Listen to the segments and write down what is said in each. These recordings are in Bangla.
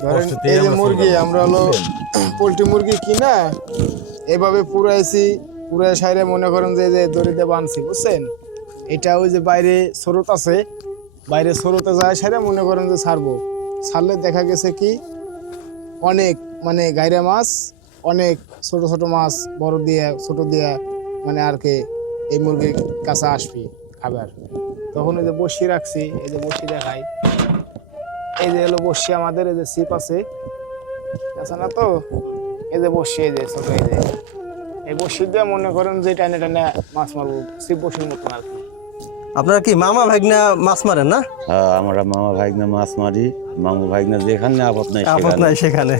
ধরেন কষ্টতে এই যে মুরগি আমরা হলো পোলট্রি মুরগি কিনা এভাবে পুরাইছি পুরাই সাইরে মনে করেন যে এই যে দড়িতে বানছি বুঝছেন? এটা ওই যে বাইরে স্রোত আছে বাইরে স্রোতে যায় সাইরে মনে করেন যে ছাড়বো। ছাড়লে দেখা গেছে কি অনেক মানে গাইরা মাছ অনেক ছোট ছোট মাছ বড় দিয়ে ছোট দিয়ে মানে আর কি এই মুরগির কাছে আসবি খাবার। তখন এই যে বসিয়ে রাখছি এই যে বসি দেখাই। এই যে হলো বসি আমাদের এই যে সিপ আছে। আছে না তো? এই যে বসি এই যে ছোট এই যে। এই বসি দিয়ে মনে করেন যে টানে টানে মাছ মারবো সিপ বসির মতন আর কি। আপনারা কি মামা ভাগনা মাছ মারেন না? হ্যাঁ, আমরা মামা ভাইগনা মাছ মারি। মামু ভাইগনা যেখানে আপদ নাই আপদ নাই সেখানে।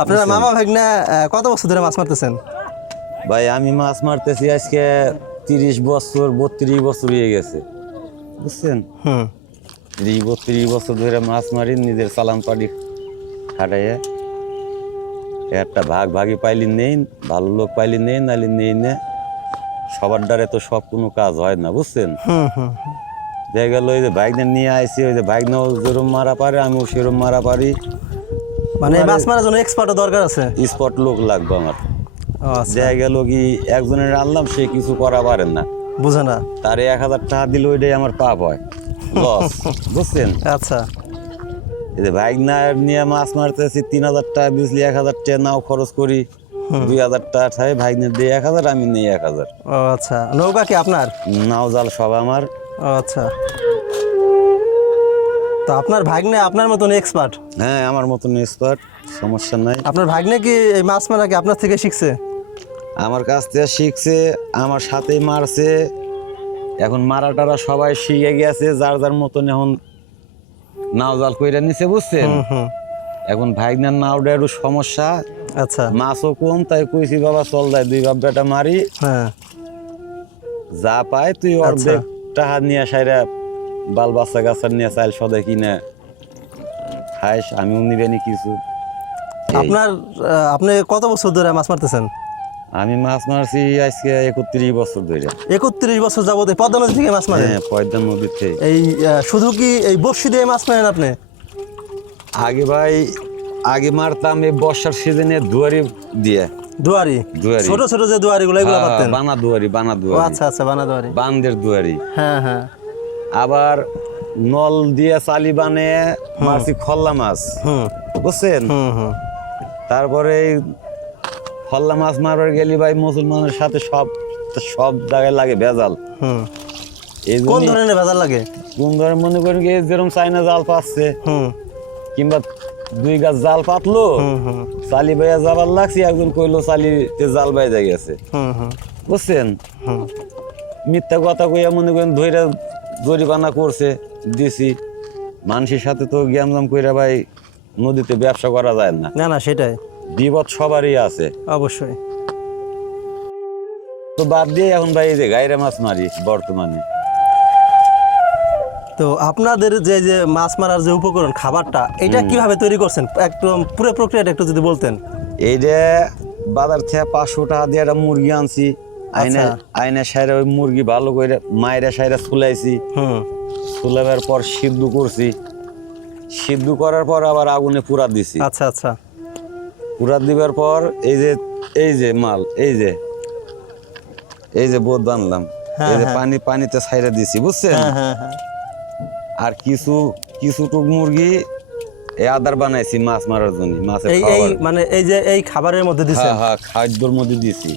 আপনারা মামা ভাগনা কত বছর ধরে মাছ মারতেছেন? ভাই আমি মাছ মারতেছি আজকে তিরিশ বছর বত্রিশ বছর হয়ে গেছে। বুঝছেন? হুম। তিরিশ বত্রিশ বছর ধরে মাছ মারি নিজের সালাম পাড়ি খাটাইয়ে একটা ভাগ ভাগি পাইলি নেই ভালো লোক পাইলি নেই নালি নেই না। সবার দ্বারে তো সব কোনো কাজ হয় না বুঝছেন। দেখা গেল ওই যে বাইকটা নিয়ে আইসি ওই যে বাইকনাও যেরম মারা পারে আমিও সেরম মারা পারি। মানে মাছ মারার জন্য এক্সপার্টও দরকার আছে? স্পট লোক লাগবে আমার। আচ্ছা। দেখা গেল কি একজনের আনলাম সে কিছু করা পারেন না। বুঝে না। তার এক হাজার টাকা দিলে ওইটাই আমার পাপ হয়। লস বুঝছেন? আচ্ছা। এই যে বাইক না নিয়ে মাছ মারতেছি তিন হাজার টাকা বিজলি এক হাজার টাকা নাও খরচ করি। দুই হাজার টাকা খাই ভাই নিয়ে এক হাজার আমি নেই এক হাজার। ও আচ্ছা। নৌকা কি আপনার? নাও জাল সব আমার। ও আচ্ছা। তো আপনার ভাগ্নে আপনার মতন এক্সপার্ট হ্যাঁ আমার মতন স্পট সমস্যা নাই। আপনার ভাগ্নে কি এই মাছ মারা কি আপনার থেকে শিখছে? আমার কাছ থেকে শিখছে আমার সাথেই মারছে এখন মারা টারা সবাই শিখে গেছে যার যার মতন এখন নাও জাল কইরা নিছে বুঝছেন? হুম এখন ভাইগনার নাওটা একটু সমস্যা। আচ্ছা। মাছও কম তাই কইছি বাবা চল যায় দুই বাপ বেটা মারি। হ্যাঁ। যা পায় তুই অর্ধেক টাকা নিয়ে সাইরা বাল বাচ্চা গাছা নিয়ে চাইল সদাই কিনে। খাইস আমিও নিবেনি কিছু। আপনার আপনি কত বছর ধরে মাছ মারতেছেন? আমি মাছ মারছি আজকে একত্রিশ বছর ধরে। একত্রিশ বছর যাবত পদ্মা নদী থেকে মাছ মারেন? হ্যাঁ পয়দা নদীতে। এই শুধু কি এই বর্ষি দিয়ে মাছ মারেন আপনি? আগে ভাই আগে মারতাম এই বর্ষার সিজনে দুয়ারি দিয়ে। দুয়ারি? দুয়ারি। ছোট ছোট যে দুয়ারি গুলো এগুলো হ্যাঁ, পারতেন বানা দুয়ারি বানা দুয়ারি। আচ্ছা আচ্ছা বানা দুয়ারি। বান্দের দুয়ারি। হ্যাঁ হ্যাঁ। আবার নল দিয়ে চালি বানে মারছি খল্লা মাছ। বুঝছেন? তারপরে খল্লা মাছ মারবার গেলি ভাই মুসলমানের সাথে সব সব জায়গায় লাগে ভেজাল। এই কোন ধরনের ভেজাল লাগে? কোন ধরনের মনে করেন কি যেরকম চাইনা জাল পাচ্ছে কিংবা দুই গাছ জাল পাতলো চালি বাইয়া যাবার লাগছে একজন কইলো চালিতে জাল বাইজা গেছে। বুঝছেন? মিথ্যা কথা কইয়া মনে করেন ধৈরা জরিমানা করছে দিছি। মানুষের সাথে তো গ্যামজাম কইরা ভাই নদীতে ব্যবসা করা যায় না। না না সেটাই। বিপদ সবারই আছে। অবশ্যই। তো বাদ দিয়ে এখন ভাই এই যে গাইরা মাছ মারি বর্তমানে। তো আপনাদের যে যে মাছ মারার যে উপকরণ খাবারটা এটা কীভাবে তৈরি করছেন? একদম পুরো প্রক্রিয়াটা একটু যদি বলতেন। এই যে বাজার থেকে পাঁচশো টাকা দিয়ে একটা মুরগি আনছি আইনে আচ্ছা। আইনে সাইরা ওই মুরগি ভালো করে মায়েরা সাইরা ছুলাইছি। হুম। ছুলাবার পর সিদ্ধ করছি। সিদ্ধ করার পর আবার আগুনে পুরা দিছি। আচ্ছা আচ্ছা। পুরা দিবার পর এই যে এই যে মাল এই যে এই যে বোধ বানলাম এই যে পানি পানিতে ছাইরা দিছি বুঝছেন? হ্যাঁ হ্যাঁ হ্যাঁ। আর কিছু কিছু টুক মুরগি এই আদার বানাইছি মাছ মারার জন্য মাছের এই মানে এই যে এই খাবারের মধ্যে দিচ্ছেন হ্যাঁ হ্যাঁ খাদ্যর মধ্যে দিছি।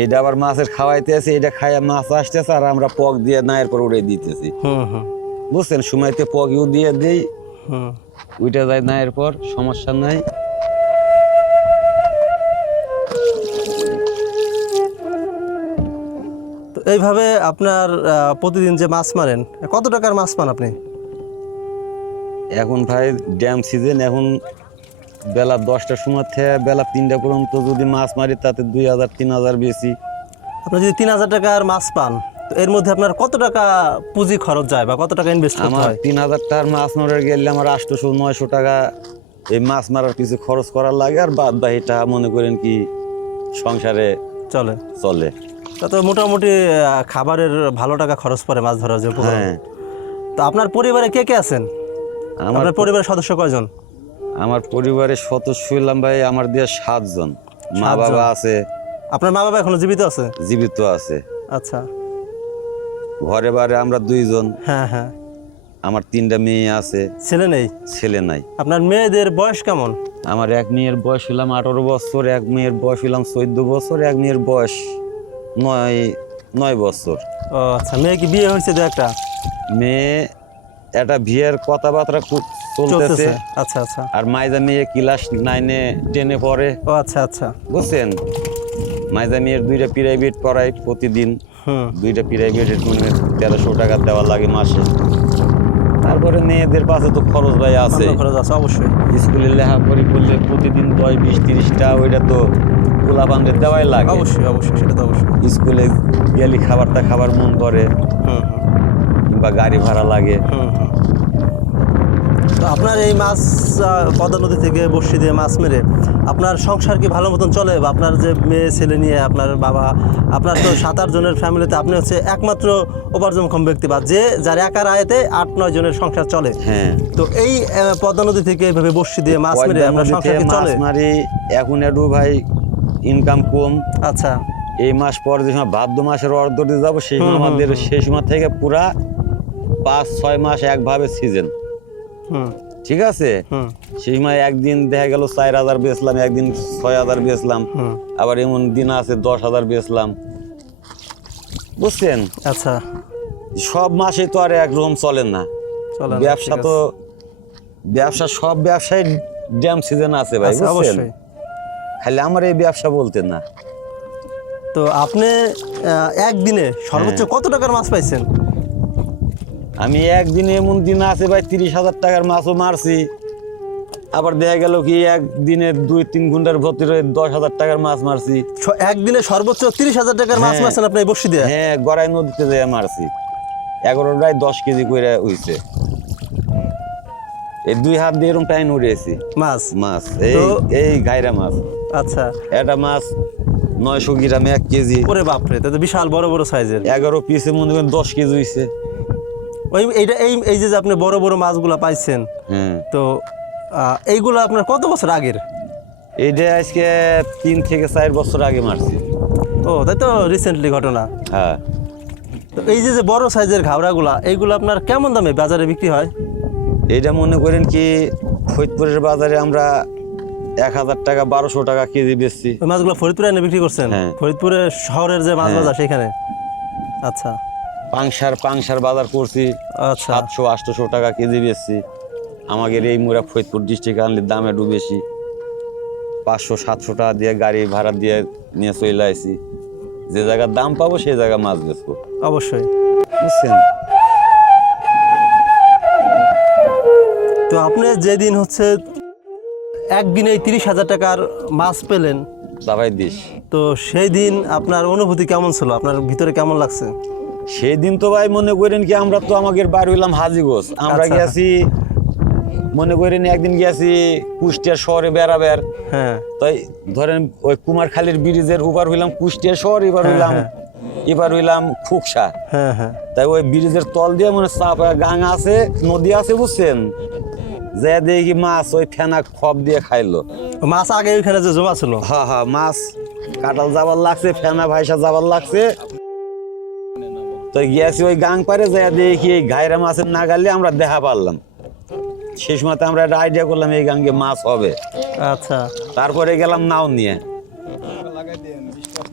এইটা আবার মাছের খাওয়াইতে আছে এটা খাইয়া মাছ আসতেছে আর আমরা পক দিয়ে নায়ের পর উড়ে দিতেছি। বুঝছেন? সময়তে পকও দিয়ে দিই উইটা যায় নায়ের পর সমস্যা নাই। এইভাবে আপনার প্রতিদিন যে মাছ মারেন কত টাকার মাছ পান আপনি? এখন ভাই ড্যাম সিজন এখন বেলা দশটার সময় থেকে বেলা তিনটা পর্যন্ত যদি মাছ মারি তাতে দুই হাজার তিন হাজার বেশি। আপনি যদি তিন হাজার টাকার মাছ পান এর মধ্যে আপনার কত টাকা পুঁজি খরচ যায় বা কত টাকা ইনভেস্ট করতে আমার হয়? তিন হাজার টাকার মাছ মারার গেলে আমার আটশোশো নয়শো টাকা এই মাছ মারার কিছু খরচ করার লাগে আর বাদ বাকি টাকা মনে করেন কি সংসারে চলে। চলে। তাতে মোটামুটি খাবারের ভালো টাকা খরচ পড়ে মাছ ধরার জন্য হ্যাঁ। তো আপনার পরিবারে কে কে আছেন? আমার পরিবারের সদস্য কয়জন? আমার পরিবারের সদস্য হইলাম ভাই আমার দিয়ে সাতজন। মা বাবা আছে। আপনার মা বাবা এখনও জীবিত আছে? জীবিত আছে। আচ্ছা। ঘরে বারে আমরা দুইজন। হ্যাঁ হ্যাঁ। আমার তিনটা মেয়ে আছে। ছেলে নেই? ছেলে নাই। আপনার মেয়েদের বয়স কেমন? আমার এক মেয়ের বয়স হইলাম আঠারো বছর এক মেয়ের বয়স হইলাম চোদ্দ বছর এক মেয়ের বয়স নয় নয় বছর। ও আচ্ছা মেয়ে কি বিয়ে হয়েছে দু একটা? মেয়ে একটা বিয়ের কথাবার্তা খুব চলতেছে। আচ্ছা আচ্ছা। আর মাইজা মেয়ে ক্লাস নাইনে টেনে পড়ে। ও আচ্ছা আচ্ছা। বুঝছেন? মাইজা মেয়ের দুইটা প্রাইভেট পড়ায় প্রতিদিন। দুইটা প্রাইভেট মানে তেরোশো টাকা দেওয়া লাগে মাসে। তারপরে মেয়েদের পাশে তো খরচ ভাই আছে। খরচ আছে অবশ্যই। স্কুলে লেখাপড়ি করলে প্রতিদিন দশ বিশ তিরিশটা ওইটা তো গোলা পান্ডে দেওয়াই লাগে। অবশ্যই অবশ্যই সেটা তো অবশ্যই। স্কুলে গেলে খাবারটা খাবার মন করে। হুম। কিংবা গাড়ি ভাড়া লাগে। হুম হুম। তো আপনার এই মাছ পদ্মা নদী থেকে বর্ষি দিয়ে মাছ মেরে আপনার সংসার কি ভালো মতন চলে? বা আপনার যে মেয়ে ছেলে নিয়ে আপনার বাবা আপনার তো সাত আট জনের ফ্যামিলিতে আপনি হচ্ছে একমাত্র উপার্জনক্ষম ব্যক্তি বা যে যার একার আয়তে আট নয় জনের সংসার চলে। হ্যাঁ। তো এই পদ্মা নদী থেকে এভাবে বর্ষি দিয়ে মাছ মেরে আপনার সংসার কি চলে? মারি এখন একটু ভাই ইনকাম কম। আচ্ছা। এই মাস পর যে সময় ভাদ্র মাসের অর্ধ দিয়ে যাব সেই সময় আমাদের সেই সময় থেকে পুরা পাঁচ ছয় মাস একভাবে সিজন ঠিক আছে? সেই সময় একদিন দেখা গেল চার হাজার বেচলাম একদিন ছয় হাজার বেচলাম। আবার এমন দিন আছে দশ হাজার বেচলাম। বুঝছেন? আচ্ছা। সব মাসে তো আর একরকম চলে না। ব্যবসা তো ব্যবসা সব ব্যবসায় ড্যাম সিজন আছে ভাই আচ্ছা, বুঝছেন? খালি আমার এই ব্যবসা বলতে না। তো আপনি একদিনে সর্বোচ্চ হ্যাঁ। কত টাকার মাছ পাইছেন? আমি একদিনে এমন দিন আছে ভাই তিরিশ হাজার টাকার মাছও মারছি। আবার দেখা গেল কি একদিনে দুই তিন ঘণ্টার ভিতরে দশ হাজার টাকার মাছ মারছি। একদিনে সর্বোচ্চ তিরিশ হাজার টাকার মাছ হ্যাঁ। মারছেন আপনি বর্ষি দিয়ে? হ্যাঁ গড়াই নদীতে যেয়ে মারছি। এগারোটায় দশ কেজি করে হইছে। এই দুই হাত দিয়ে এরকম টাইম উড়িয়েছি। মাছ? মাছ এই এই গাইরা মাছ। আচ্ছা। একটা মাছ নয়শো গ্রামে এক কেজি। ওরে বাপরে তা তো বিশাল বড় বড় সাইজের। এগারো পিসে মনে করেন দশ কেজি হইছে। ওই এইটা এই এই যে আপনি বড় বড় মাছগুলো পাইছেন হ্যাঁ তো এইগুলো আপনার কত বছর আগের? এইটা আজকে তিন থেকে চার বছর আগে মারছি। ও তাই তো রিসেন্টলি ঘটনা। হ্যাঁ। তো এই যে যে বড় সাইজের ঘাওড়াগুলা এইগুলো আপনার কেমন দামে বাজারে বিক্রি হয়? এইটা মনে করেন কি ফরিদপুরের বাজারে আমরা এক হাজার টাকা বারোশো টাকা কেজি বেচছি। ওই মাছগুলো ফরিদপুরে এনে বিক্রি করছেন? হ্যাঁ। ফরিদপুরের শহরের যে মাছ হ্যাঁ। বাজার সেখানে? আচ্ছা। পাংসার পাংসার বাজার করছি। আচ্ছা। সাতশো আটশোশো টাকা কেজি বেচছি। আমাদের এই মুরা ফরিদপুর ডিস্ট্রিক্ট আনলে দাম একটু বেশি। পাঁচশো সাতশো টাকা দিয়ে গাড়ি ভাড়া দিয়ে নিয়ে চলে আসি যে জায়গার দাম পাবো সেই জায়গা মাছ বেচবো। অবশ্যই। বুঝছেন? তো আপনি যেদিন হচ্ছে একদিনে তিরিশ হাজার টাকার মাছ পেলেন দাবাই দিস। তো সেই দিন আপনার অনুভূতি কেমন ছিল? আপনার ভিতরে কেমন লাগছে? সেই দিন তো ভাই মনে করেন কি আমরা তো আমাদের বাড়ি হইলাম হাজিগোস আমরা আচ্ছা। গেছি মনে করেন একদিন গেছি কুষ্টিয়া শহরে বেড়াবের। হ্যাঁ। তাই ধরেন ওই কুমারখালীর ব্রিজের উপার হইলাম কুষ্টিয়া শহর এবার হ্যাঁ, হইলাম হ্যাঁ। এবার হইলাম খুকসা হ্যাঁ হ্যাঁ। তাই ওই ব্রিজের তল দিয়ে মনে চাপ গাং আছে নদী আছে বুঝছেন? যে দেখি মাছ ওই ফেনা খপ দিয়ে খাইলো। মাছ আগে ওইখানে যে জমা ছিল? হা হা মাছ কাটাল যাবার লাগছে ফেনা ভাইসা যাবার লাগছে। তো গিয়েছি ওই গাং পারে যাই দেখি এই ঘাইরা মাছের নাগালে আমরা দেখা পারলাম। সেই সময় আমরা একটা আইডিয়া করলাম এই গাঙ্গে মাছ হবে। আচ্ছা। তারপরে গেলাম নাও নিয়ে।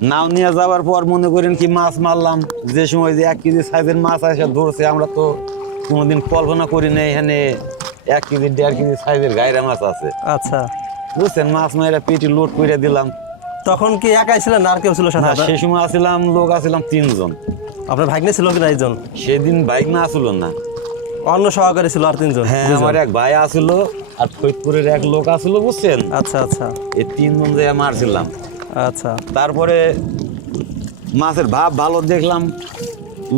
নাও নিয়ে যাওয়ার পর মনে করেন কি মাছ মারলাম। যে সময় যে এক কেজি সাইজের মাছ আসে ধরছে আমরা তো কোনোদিন কল্পনা করি না এখানে এক কেজি দেড় কেজি সাইজের গাইরা মাছ আছে। আচ্ছা। বুঝছেন? মাছ মাইরা পেটি লোড করে দিলাম। তখন কি একাই ছিলেন আর কেউ ছিল সাথে আপনার? সেই সময় আসছিলাম লোক আসছিলাম তিনজন। আপনার ভাগ্নে ছিল কিনা একজন? সেদিন বাইক না আসলো না। অন্য সহকারী ছিল আর তিনজন? হ্যাঁ দুজন। আমার এক ভাই আসলো আর ফরিদপুরের এক লোক আসলো বুঝছেন? আচ্ছা আচ্ছা। এই তিনজন যে মারছিলাম আচ্ছা। তারপরে মাছের ভাব ভালো দেখলাম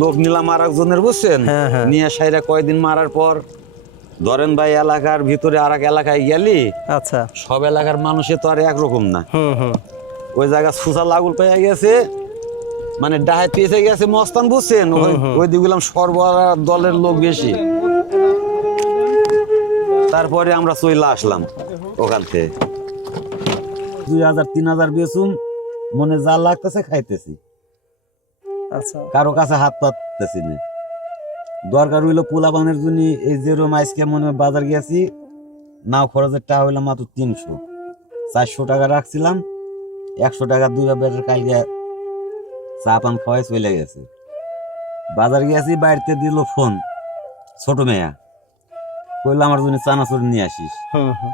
লোক নিলাম আর একজনের বুঝছেন? হ্যাঁ, হ্যাঁ। নিয়ে সাইরা কয়দিন মারার পর ধরেন ভাই এলাকার ভিতরে আর এক এলাকায় গেলি আচ্ছা। সব এলাকার মানুষে তো আর একরকম না। হুম হুম। ওই জায়গা সুসা লাগুল পেয়ে গেছে মানে ডাহে পেঁচে গেছে মস্তান বুঝছেন? ওই ওই দিকগুলাম সর্বরা দলের লোক বেশি। তারপরে আমরা চইলা আসলাম ওখান থেকে। দুই হাজার তিন হাজার বেচুম মনে যা লাগতেছে খাইতেছি। আচ্ছা। কারও কাছে হাত পাততেছি না। দরকার হইল পোলা বানের জন্য এই যে রুম আজকে মনে হয় বাজার গেছি নাও খরচের টাকা হইল মাত্র তিনশো। চারশো টাকা রাখছিলাম একশো টাকা দুই বেটার কালকে চা পান খাওয়াই চলে গেছে। বাজার গেছি বাড়িতে দিল ফোন ছোট মেয়া। কইলো আমার জন্য চানাচুর নিয়ে আসিস। হুম হুম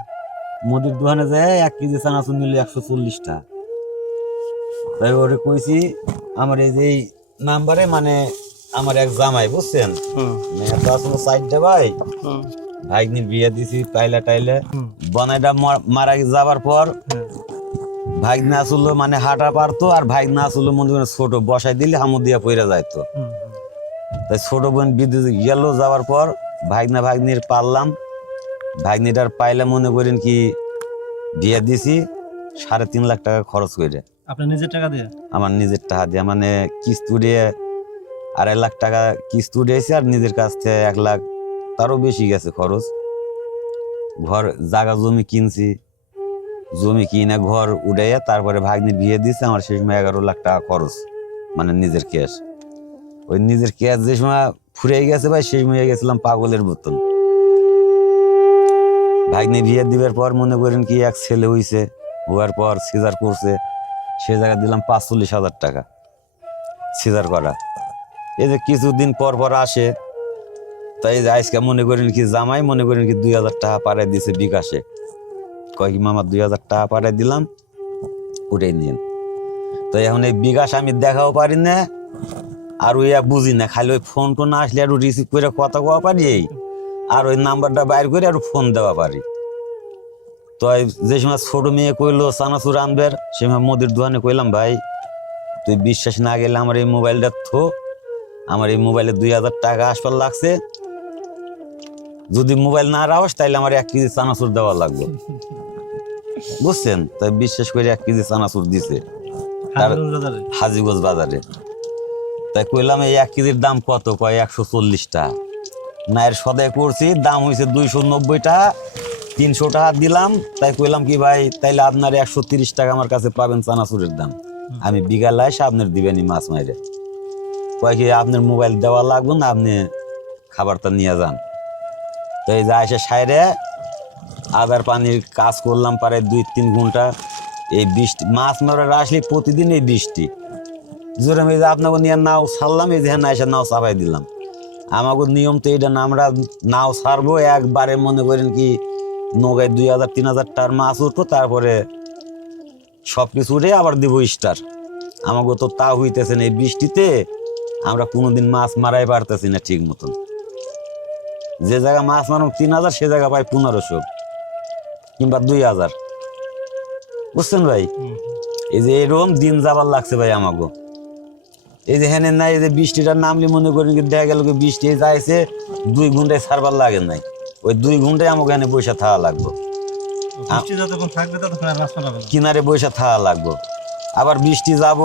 মুদির দোকানে যায় এক কেজি চানাচুর নিলে একশো চল্লিশটা। তাই ওরে কইছি আমার এই যে এই নাম্বারে মানে আমার এক জামাই বুঝছেন? মেয়ে তো আসলে সাইডটা ভাই। হুম। ভাইগনির বিয়ে দিছি টাইলে। টাইলে। বনাইটা মারা যাবার পর হ্যাঁ। ভাইগনা আসলে মানে হাঁটা পারতো আর ভাই না আসলে মনে করেন ছোট বসাই দিলে হামু দিয়া পইরা যাইতো। তাই ছোট বোন বিদ্যুৎ গেল যাওয়ার পর ভাগনা ভাগ্নির পারলাম। ভাগ্নিটার পাইলে মনে করেন কি বিয়ে দিছি সাড়ে তিন লাখ টাকা খরচ করে। আপনি নিজের টাকা দিয়ে? আমার নিজের টাকা দিয়ে মানে কিস্তি উড়িয়ে আড়াই লাখ টাকা কিস্তি উড়িয়েছি আর নিজের কাছ থেকে এক লাখ তারও বেশি গেছে খরচ। ঘর জায়গা জমি কিনছি। জমি কিনে ঘর উড়াইয়া তারপরে ভাগ্নি বিয়ে দিছে, আমার সেই সময় এগারো লাখ টাকা খরচ মানে নিজের ক্যাশ ওই নিজের ক্যাশ যে সময় ফুরিয়ে গেছে ভাই, সেই সময় গেছিলাম পাগলের মতন। ভাগ্নি বিয়ে দিবার পর মনে করেন কি, এক ছেলে হইছে, হওয়ার পর সিজার করছে, সে জায়গায় দিলাম পাঁচচল্লিশ হাজার টাকা সিজার করা। এই যে কিছুদিন পর পর আসে, তাই আজকে মনে করেন কি, জামাই মনে করেন কি, দুই হাজার টাকা পাঠাই দিছে বিকাশে। কয় কি, মামা, দুই হাজার টাকা পাঠাই দিলাম উঠে নিন তো এখন এই বিকাশ আমি দেখাও পারি না, আর ওই বুঝি না, খালি ওই ফোন টোন আসলে আর রিসিভ করে কথা কওয়া পারি এই, আর ওই নাম্বারটা বাইর করে আর ফোন দেওয়া পারি। তো যে সময় ছোট মেয়ে কইলো, চানাচুর আনবের, সে সময় মোদির দোকানে কইলাম, ভাই, তুই বিশ্বাস না গেলে আমার এই মোবাইলটা থো, আমার এই মোবাইলে দুই হাজার টাকা আসবার লাগছে। যদি মোবাইল না রাখস, তাইলে আমার এক কেজি চানাচুর দেওয়া লাগবে। বুঝছেন? তাই বিশ্বাস করে এক কেজি চানাচুর দিছে। তার- হাজিগঞ্জ বাজারে? তাই কইলাম এই এক কেজির দাম কত? কয় একশো চল্লিশ টাকা। না এর সদাই করছি দাম হয়েছে দুইশো নব্বই টাকা তিনশো টাকা দিলাম। তাই কইলাম কি ভাই তাইলে আপনার একশো তিরিশ টাকা আমার কাছে পাবেন চানাচুরের দাম। আমি বিকালে এসে আপনার দিবেনি মাছ মাইরে। কয় কি আপনার মোবাইল দেওয়া লাগবে না আপনি খাবারটা নিয়ে যান। তো এই যে এসে সাইরে আদার পানির কাজ করলাম প্রায় দুই, তিন ঘণ্টা। এই বৃষ্টি, মাছ মারার আসলে প্রতিদিন এই বৃষ্টি। জোরে আমি যে আপনাকে নিয়ে নাও ছাড়লাম, এই যে হ্যাঁ এসে নাও চাপাই দিলাম। আমাকে নিয়ম তো এটা না, আমরা নাও ছাড়বো, একবারে মনে করেন কি নৌকায় দুই হাজার, তিন হাজার টাকার মাছ উঠবো, তারপরে সব কিছু উঠে আবার দিব স্টার। আমাকে তো তা হইতেছে না এই বৃষ্টিতে, আমরা কোনোদিন মাছ মারাই পারতেছি না ঠিক মতন। যে জায়গা মাছ মারুক তিন হাজার, সে জায়গা পাই পনেরোশো। কিংবা দুই হাজার। বুঝছেন ভাই? এই যে এরকম দিন যাবার লাগছে ভাই আমাকে এই যে হেনে নাই এই যে বৃষ্টিটা নামলে মনে করেন দেখা গেল বৃষ্টি যাইছে দুই ঘন্টায় সারবার লাগে নাই। ওই দুই ঘন্টায় আমাকে এখানে বসে থাকা লাগবে। কিনারে বসে থাকা লাগবো। আবার বৃষ্টি যাব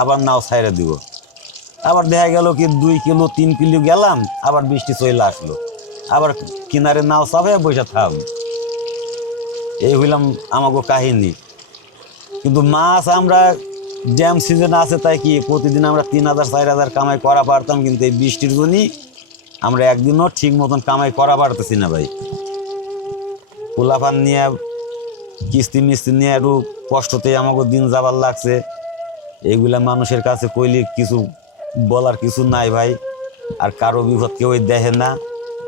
আবার নাও ছাইরে দিব। আবার দেখা গেল কি দুই কিলো তিন কিলো গেলাম আবার বৃষ্টি চলে আসলো। আবার কিনারে নাও চাপে বসে থাকব। এই হইলাম আমাকে কাহিনী। কিন্তু মাছ আমরা ড্যাম সিজন আছে তাই কি প্রতিদিন আমরা তিন হাজার, চার হাজার কামাই করা পারতাম, কিন্তু এই বৃষ্টির জন্যই আমরা একদিনও ঠিক মতন কামাই করা পারতেছি না ভাই। পোলাপান নিয়ে, কিস্তি মিস্তি নিয়ে একটু কষ্টতে আমাকে দিন যাবার লাগছে। এইগুলা মানুষের কাছে কইলে কিছু বলার কিছু নাই ভাই। আর কারও বিপদ কেউ দেখে না।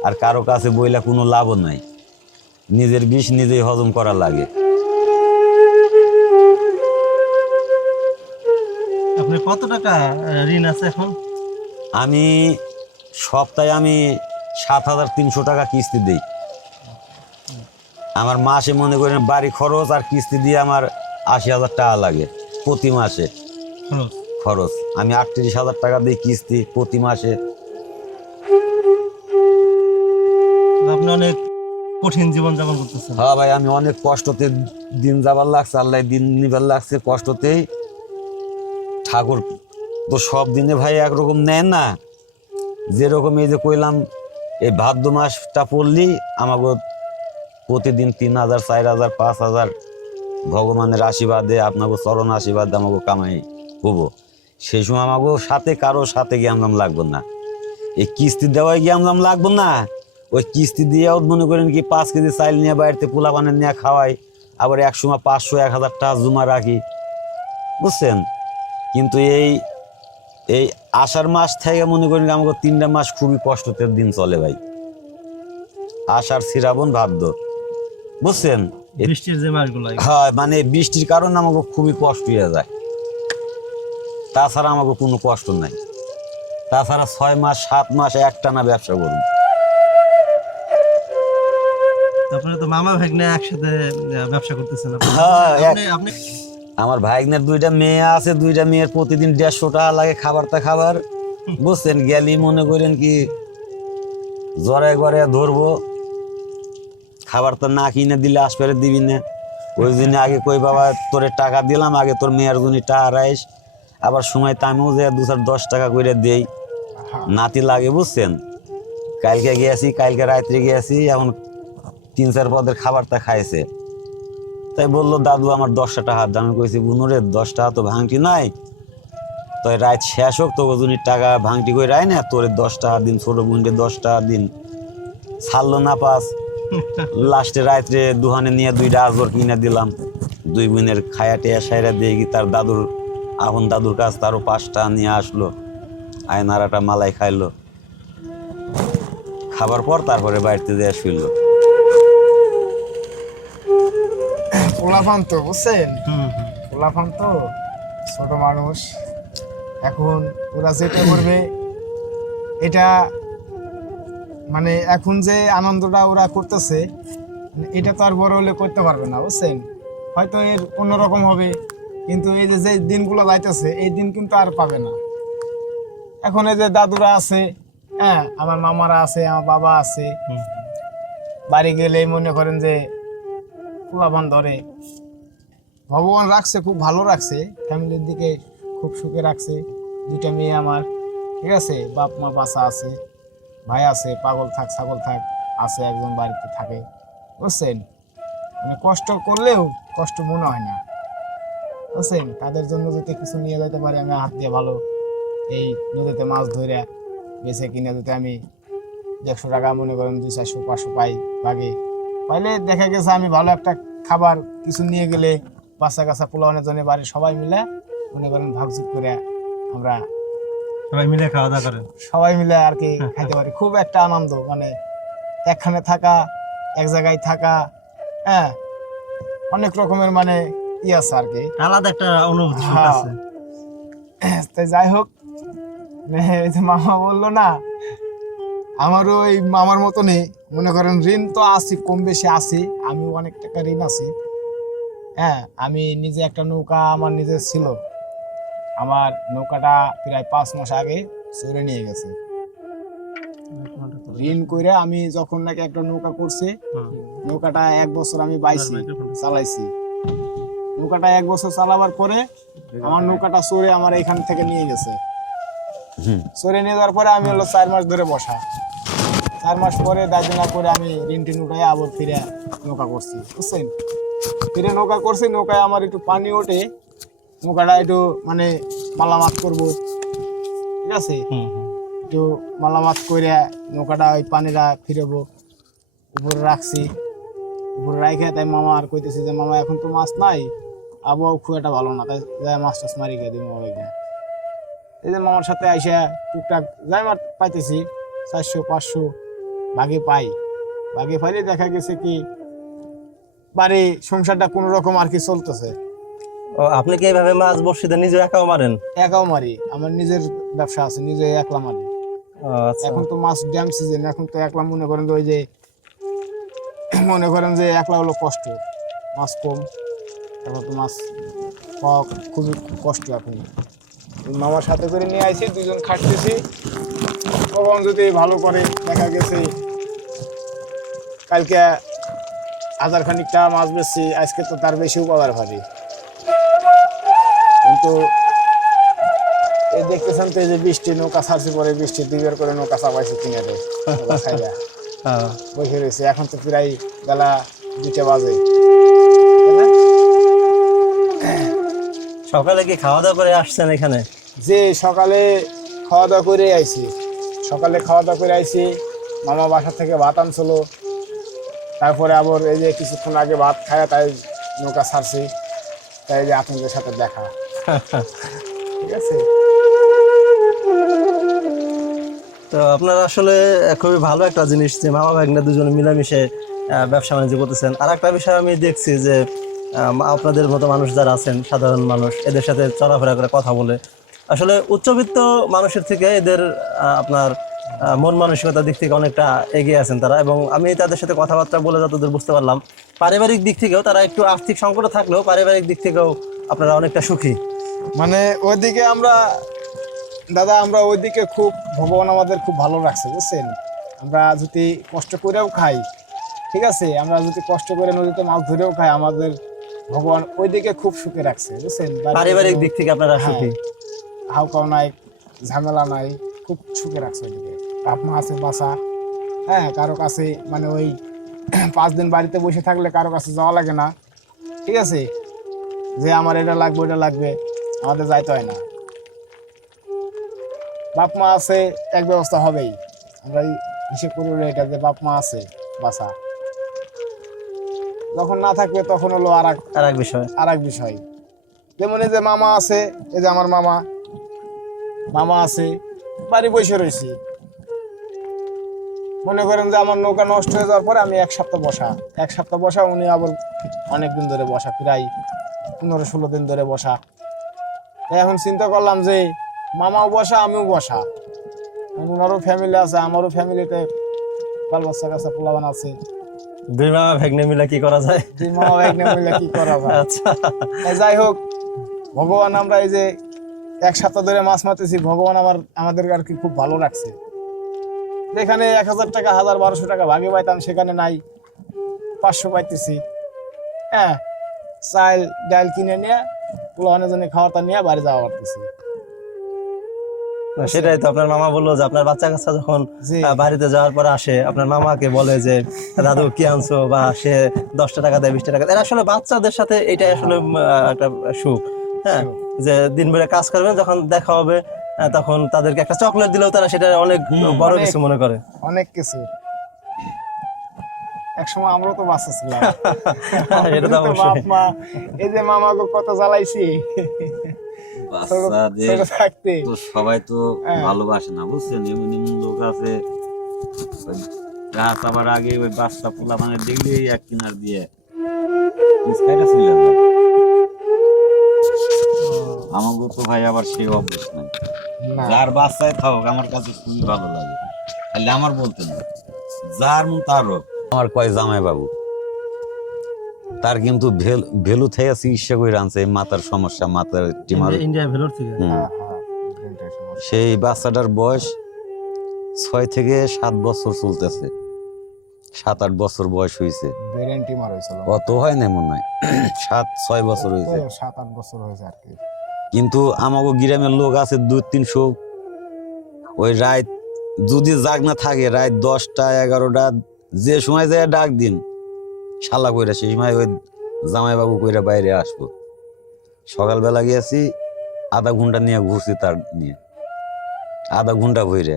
আর কারও কাছে বইলা কোনো লাভও নাই। নিজের বিষ নিজেই হজম করা লাগে। আপনি কত টাকা ঋণ আছে এখন? আমি সপ্তাহে আমি সাত হাজার তিনশো টাকা কিস্তি দিই। আমার মাসে মনে করেন বাড়ি খরচ আর কিস্তি দিয়ে আমার আশি হাজার টাকা লাগে প্রতি মাসে। খরচ? খরচ। আমি আটত্রিশ হাজার টাকা দিই কিস্তি প্রতি মাসে। আপনি অনেক কঠিন জীবন যাপন করতেছেন হ্যাঁ ভাই, আমি অনেক কষ্টতে দিন যাবার লাগছে, আল্লাহ দিন নিবার লাগছে, কষ্টতেই ঠাকুর তো সব দিনে ভাই একরকম নেন না। যেরকম এই যে কইলাম, এই ভাদ্র মাসটা পড়লি আমাকে প্রতিদিন তিন হাজার, চার হাজার, পাঁচ হাজার ভগবানের আশীর্বাদে আপনাকে চরণ আশীর্বাদে আমাকে কামাই হব। সেই সময় আমাকে সাথে, কারও সাথে জ্ঞানদাম লাগবে না। এই কিস্তি দেওয়ায় জ্ঞানদাম লাগবে না। ওই কিস্তি দিয়েও মনে করেন কি পাঁচ কেজি চাইল নিয়ে বাড়িতে পোলা বানের নিয়ে খাওয়াই আবার এক সময় পাঁচশো এক হাজার টাকা জমা রাখি। বুঝছেন? কিন্তু এই এই আষাঢ় মাস থেকে মনে করেন আমাকে তিনটা মাস খুবই কষ্টতের দিন চলে ভাই। আষাঢ় শ্রাবণ ভাদ্র। বুঝছেন? বৃষ্টির যে মাসগুলো হয় মানে বৃষ্টির কারণে আমাকে খুবই কষ্ট হয়ে যায়। তাছাড়া আমাকে কোনো কষ্ট নাই। তাছাড়া ছয় মাস সাত মাস একটানা ব্যবসা করুন তারপরে তো মামা ভাগ্নে একসাথে ব্যবসা করতেছেন আপনি। হ্যাঁ, আপনি আমার ভাইগনের দুইটা মেয়ে আছে দুইটা মেয়ের প্রতিদিন দেড়শো টাকা লাগে খাবারটা খাবার। বুঝছেন গেলি মনে করেন কি জ্বরে ঘরে ধরবো। খাবারটা না কিনে দিলে আসপারে দিবি না। ওই জন্য আগে কই বাবা তোরে টাকা দিলাম আগে তোর মেয়ের জন্য টাকা রাইস। আবার সময় আমিও যে দু চার দশ টাকা করে দেই। নাতি লাগে বুঝছেন? কালকে গিয়েছি কালকে রাত্রে গিয়েছি এখন তিন চার পদের খাবারটা খাইছে। তাই বলল, দাদু, আমার দশটা টাকা দাম কইছি বুনুরে দশ টাকা তো ভাঙটি নাই। তাই রাত শেষ হোক তো ওজনের টাকা ভাঙটি করে রায় না, তোর দশ টাকা দিন, ছোট বোনকে দশ টাকা দিন। ছাড়লো না পাস লাস্টে রাত্রে দুহানে নিয়ে দুইটা আজর কিনে দিলাম। দুই বোনের খায়া টেয়া সাইরা দিয়ে গিয়ে তার দাদুর, আপন দাদুর কাছ তারও পাঁচটা নিয়ে আসলো। আয়নারাটা মালাই খাইলো। খাবার পর তারপরে বাড়িতে দিয়ে শুইলো পোলাপান তো বুঝছেন। পোলাপান তো ছোট মানুষ। এখন ওরা যেটা করবে এটা মানে এখন যে আনন্দটা ওরা করতেছে মানে এটা তো আর বড় হলে করতে পারবে না বুঝছেন? হয়তো এর অন্যরকম হবে কিন্তু এই যে যে দিনগুলো যাইতেছে এই দিন কিন্তু আর পাবে না। এখন এই যে দাদুরা আছে হ্যাঁ আমার মামারা আছে আমার বাবা আছে। বাড়ি গেলেই মনে করেন যে পোলাপান ধরে। ভগবান রাখছে, খুব ভালো রাখছে। ফ্যামিলির দিকে খুব সুখে রাখছে। দুইটা মেয়ে আমার, ঠিক আছে? বাপ মা বাসা আছে, ভাই আছে, পাগল থাক, ছাগল থাক, আছে, একজন বাড়িতে থাকে। বুঝছেন? মানে কষ্ট করলেও কষ্ট মনে হয় না। বুঝছেন? তাদের জন্য যদি কিছু নিয়ে যেতে পারি, আমি হাত দিয়ে ভালো এই নদীতে মাছ ধরে বেছে কিনে যদি আমি দেড়শো টাকা মনে করেন দুই চারশো, পাঁচশো পাই ভাগে পাইলে দেখা গেছে আমি ভালো একটা খাবার কিছু নিয়ে গেলে বাচ্চা কাচ্চা পোলাওয়ানের জন্য বাড়ির সবাই মিলে মনে করেন ভাগযোগ করে আমরা সবাই মিলে খাওয়া দাওয়া করেন। সবাই মিলে আর কি খাইতে পারি। খুব একটা আনন্দ মানে একখানে থাকা এক জায়গায় থাকা হ্যাঁ অনেক রকমের মানে ই আছে আর কি। আলাদা একটা অনুভূতি হ্যাঁ। আছে। তাই যাই হোক মামা বলল না আমারও ওই মামার মতনই। মনে করেন ঋণ তো আছি কম বেশি আছি আমিও অনেক টাকা ঋণ আছি। হ্যাঁ আমি নিজে একটা নৌকা আমার নিজের ছিল। আমার নৌকাটা প্রায় পাঁচ মাস আগে চলে নিয়ে গেছে। ঋণ করে আমি যখন নাকি একটা নৌকা করছি নৌকাটা এক বছর আমি বাইছি চালাইছি। নৌকাটা এক বছর চালাবার পরে আমার নৌকাটা চড়ে আমার এখান থেকে নিয়ে গেছে। চড়ে নিয়ে যাওয়ার পরে আমি হলো চার মাস ধরে বসা। চার মাস পরে দার্জিনা করে আমি ঋণ টিন উঠাই আবার ফিরে নৌকা করছি বুঝছেন? ফিরে নৌকা করছি নৌকায় আমার একটু পানি ওঠে নৌকাটা একটু মানে মালামাত করব ঠিক আছে। একটু মালামাত করে নৌকাটা ওই পানিটা ফিরবো উপরে রাখছি। উপরে রাখে তাই মামা আর কইতেছি যে মামা এখন তো মাছ নাই আবহাওয়া খুব একটা ভালো না। তাই যাই মাছ টাছ মারি গিয়ে দিই মামা এই যে মামার সাথে আইসা টুকটাক যাই মার পাইতেছি চারশো পাঁচশো ভাগে পাই। ভাগে পাইলে দেখা গেছে কি বাড়ি সংসারটা কোনো রকম আর কি চলতেছে। ও, আপনি কি এইভাবে মাছ বর্ষিতে নিজে একাও মারেন? একাও মারি। আমার নিজের ব্যবসা আছে নিজে একলা মারি। আচ্ছা। এখন তো মাছ ড্যাম সিজন এখন তো একলা মনে করেন যে ওই যে মনে করেন যে একলা হলো কষ্ট। মাছ কম এখন তো মাছ পাওয়া খুব কষ্ট এখন। মামার সাথে করে নিয়ে আইছি দুজন খাটতেছি। ভগবান যদি ভালো করে দেখা গেছে কালকে হাজার খানিকটা মাছ বেচছি আজকে তো তার বেশিও পাওয়ার ভাবি। কিন্তু এই দেখতেছেন তো এই যে বৃষ্টি নৌকা ছাড়ছে পরে বৃষ্টি দুইবার করে নৌকা চাপাইছে কিনে খাইয়া হ্যাঁ। বসে রয়েছে এখন তো প্রায় বেলা দুইটা বাজে। সকালে কি খাওয়া দাওয়া করে আসছেন এখানে? যে সকালে খাওয়া দাওয়া করে আইছি। সকালে খাওয়া দাওয়া করে আইছি মামা বাসা থেকে ভাত আনছিল তারপরে আবার এই যে কিছুক্ষণ আগে ভাত খায়, তাই নৌকা ছাড়ছি। তাই এই যে আপনাদের সাথে দেখা। ঠিক আছে? তো আপনার আসলে খুবই ভালো একটা জিনিস যে মামা ভাগ্নে দুজনে মিলেমিশে ব্যবসা বাণিজ্য করতেছেন। আর একটা বিষয় আমি দেখছি যে আপনাদের মতো মানুষ যারা আছেন, সাধারণ মানুষ, এদের সাথে চলাফেরা করে কথা বলে। আসলে উচ্চবিত্ত মানুষের থেকে এদের আপনার মন মানসিকতার দিক থেকে অনেকটা এগিয়ে আছেন তারা এবং আমি তাদের সাথে কথাবার্তা বলে যতদূর বুঝতে পারলাম পারিবারিক দিক থেকেও তারা একটু আর্থিক সংকটে থাকলেও পারিবারিক দিক থেকেও আপনারা অনেকটা সুখী। মানে ওইদিকে আমরা দাদা আমরা ওইদিকে খুব ভগবান আমাদের খুব ভালো রাখছে বুঝছেন? আমরা যদি কষ্ট করেও খাই ঠিক আছে? আমরা যদি কষ্ট করে নদীতে মাছ ধরেও খাই আমাদের ভগবান ওইদিকে খুব সুখে রাখছে বুঝছেন? পারিবারিক দিক থেকে আপনারা হ্যাঁ। সুখী। হাউকাও নাই ঝামেলা নাই খুব সুখে রাখছে ওইদিকে। বাপ মা আছে বাসা। হ্যাঁ কারও কাছে মানে ওই পাঁচ দিন বাড়িতে বসে থাকলে কারও কাছে যাওয়া লাগে না। ঠিক আছে? যে আমার এটা লাগবে ওটা লাগবে আমাদের যাইতে হয় না। বাপ মা আছে এক ব্যবস্থা হবেই। আমরা হিসেব করি এটা যে বাপ মা আছে বাসা। যখন না থাকবে তখন হলো আর এক বিষয়। আর এক বিষয়। যেমন এই যে মামা আছে এই যে আমার মামা। মামা আছে বাড়ি বসে রয়েছি মনে করেন যে আমার নৌকা নষ্ট হয়ে যাওয়ার পরে আমি এক সপ্তাহ বসা। এক সপ্তাহ বসা উনি আবার অনেক দিন ধরে বসা প্রায় পনেরো ষোলো দিন ধরে বসা। তাই এখন চিন্তা করলাম যে মামাও বসা আমিও বসা। ওনারও ফ্যামিলি আছে আমারও ফ্যামিলিতে বাল বাচ্চা কাছে পোলাবান আছে। দুই মামা ভেগনে মিলে কি করা যায়? দুই মামা ভেগনে মিলে কি করা যায়? আচ্ছা। যাই হোক ভগবান আমরা এই যে এক সপ্তাহ ধরে মাছ মারতেছি ভগবান আমার আমাদের আর কি খুব ভালো রাখছে। যেখানে এক হাজার টাকা হাজার বারোশো টাকা ভাগে পাইতাম সেখানে নাই। পাঁচশো পাইতেছি। হ্যাঁ চাল ডাল কিনে নিয়ে পোলাহানে জন্য খাওয়াটা নিয়ে বাড়ি যাওয়া পারতেছি সেটাই তো আপনার মামা বলল যে আপনার বাচ্চা কাচ্চা যখন বাড়িতে যাওয়ার পর আসে আপনার মামাকে বলে যে দাদু কি আনছো? বা সে দশটা টাকা দেয় বিশটা টাকা দেয়। আসলে বাচ্চাদের সাথে এটাই আসলে একটা সুখ। হ্যাঁ যে দিন বেলা কাজ করবেন যখন দেখা হবে তখন তাদেরকে একটা চকলেট দিলেও তারা সেটা অনেক বড় কিছু মনে করে। অনেক কিছু। এক সময় আমরাও তো বাচ্চা ছিলাম। এটা তো অবশ্যই। মা এই যে মামাকে কত জ্বালাইছি। তো সবাই তো হ্যাঁ। ভালোবাসে না বুঝছেন? এমন এমন লোক আছে। রাত আবার আগে ওই বাচ্চা পোলা মানে দেখলেই এক কিনার দিয়ে। যায় আমাকে তো ভাই আবার সেই অভ্যাস নাই যার বাচ্চায় থাকুক আমার কাছে খুবই ভালো লাগে। খালি আমার বলতে না যার মন তারও আমার কয় জামাই বাবু তার কিন্তু ভেলু থেকে চিকিৎসা করে আনছে মাথার সমস্যা মাথার টিমার। ইন্ডিয়া ভেলোর থেকে। হ্যাঁ, হ্যাঁ। সেই বাচ্চাটার বয়স ছয় থেকে সাত বছর চলতেছে। সাত আট বছর বয়স হয়েছে অত হয় না মনে হয়। সাত ছয় বছর হয়েছে সাত আট বছর হয়েছে আর কি। কিন্তু আমাকে গ্রামের লোক আছে দু তিনশো। ওই রাত যদি জাগ না থাকে রাত দশটা এগারোটা যে সময় যায় ডাক দিন। শালা কইরা সেই সময় ওই জামাইবাবু কইরা বাইরে আসব। সকালবেলা গিয়েছি আধা ঘণ্টা নিয়ে ঘুরছি তার নিয়ে। আধা ঘণ্টা ভইরে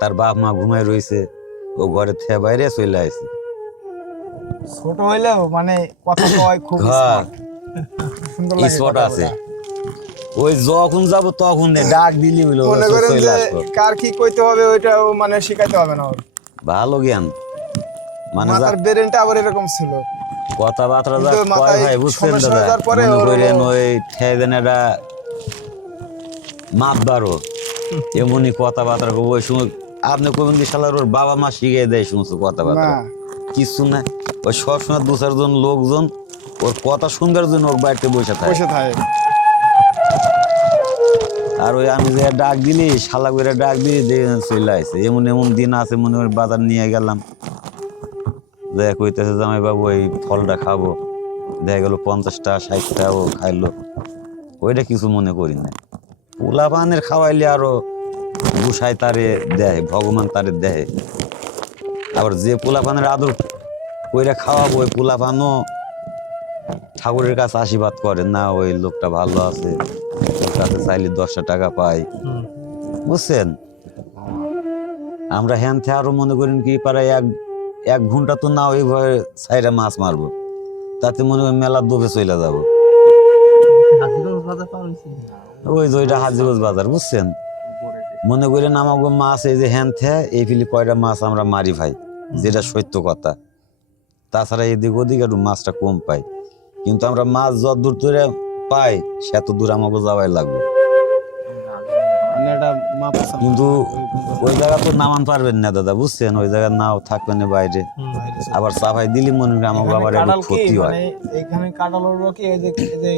তার বাপ মা ঘুমায় রইছে ও ঘরে থেকে বাইরে চলে আসছে ছোট হইলেও মানে কথা কয় খুব। সুন্দর লাগে স্পট আছে। ওই যখন যাব তখন ডাক দিলি হইল মনে করেন যে কার কি কইতে হবে ওইটাও মানে শিখাইতে হবে না ভালো জ্ঞান। মানে মাথার ব্রেনটা আবার এরকম ছিল। কথাবার্তা যা কয় ভাই বুঝছেন দাদা? মনে করেন ওই মাপবারও এমনই কথাবার্তা কইবো, ওই সময় আপনি কবেন কি শালার ওর বাবা মা শিখিয়ে দেয় সমস্ত কথাবার্তা। কিছু না। ওই সবসময় দু চারজন লোকজন ওর কথা শুনবার জন্য ওর বাড়িতে বসে থাকে। বসে থাকে। আর ওই আমি যে ডাক দিলি, শালা করে ডাক দিলি চলে আসছে এমন এমন দিন আছে, মনে হয় বাজার নিয়ে গেলাম। দেখ কইতেছে জামাই বাবু, এই ফলটা খাব। দেখা গেল পঞ্চাশটা, ষাটটা ও খাইলো। ওইটা কিছু মনে করি না পোলা পানের খাওয়াইলে আরও গুসাই তারে দেয় ভগবান তারে দেয় আবার যে পোলা পানের আদর কইরা খাওয়াবো, ওই পোলা পানো ঠাকুরের কাছে আশীর্বাদ করে, না, ওই লোকটা ভালো আছে। কাছে চাইলে দশটা টাকা পাই। বুঝছেন? আমরা হ্যান থেকে আরও মনে করেন কি পারে এক এক ঘণ্টা তো না ওইভাবে সাইডে মাছ মারবো। তাতে মনে হয় মেলা ডুবে চলে যাব? ওই যে ওইটা হাজিগঞ্জ বাজার বুঝছেন? মনে করেন আমাকে মাছ এই যে হ্যান থে এই ফিলি কয়টা মাছ আমরা মারি ভাই যেটা সত্য কথা। তাছাড়া এদিক ওদিক একটু মাছটা কম পাই। কিন্তু আমরা মাছ যত দূর ধরে পাই সে তো দূর আমাকে যাওয়াই লাগবে। কিন্তু ওই জায়গা তো নামান পারবেন না দাদা বুঝছেন? ওই জায়গা নাও থাকবেন না বাইরে। আবার সাফাই দিলি মনে এখানে আবার একটু ক্ষতি হয়। মানে এখানে কাঁঠাল উঠবো কি? এই যে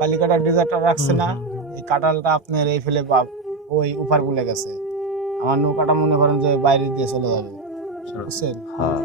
কালিকাটার ডিজার্টটা রাখছে না এই কাঁঠালটা আপনার এই ফেলে বাপ ওই উপার গুলে গেছে। আমার নৌকাটা মনে করেন যে বাইরে দিয়ে চলে যাবে। বুঝছেন? হ্যাঁ।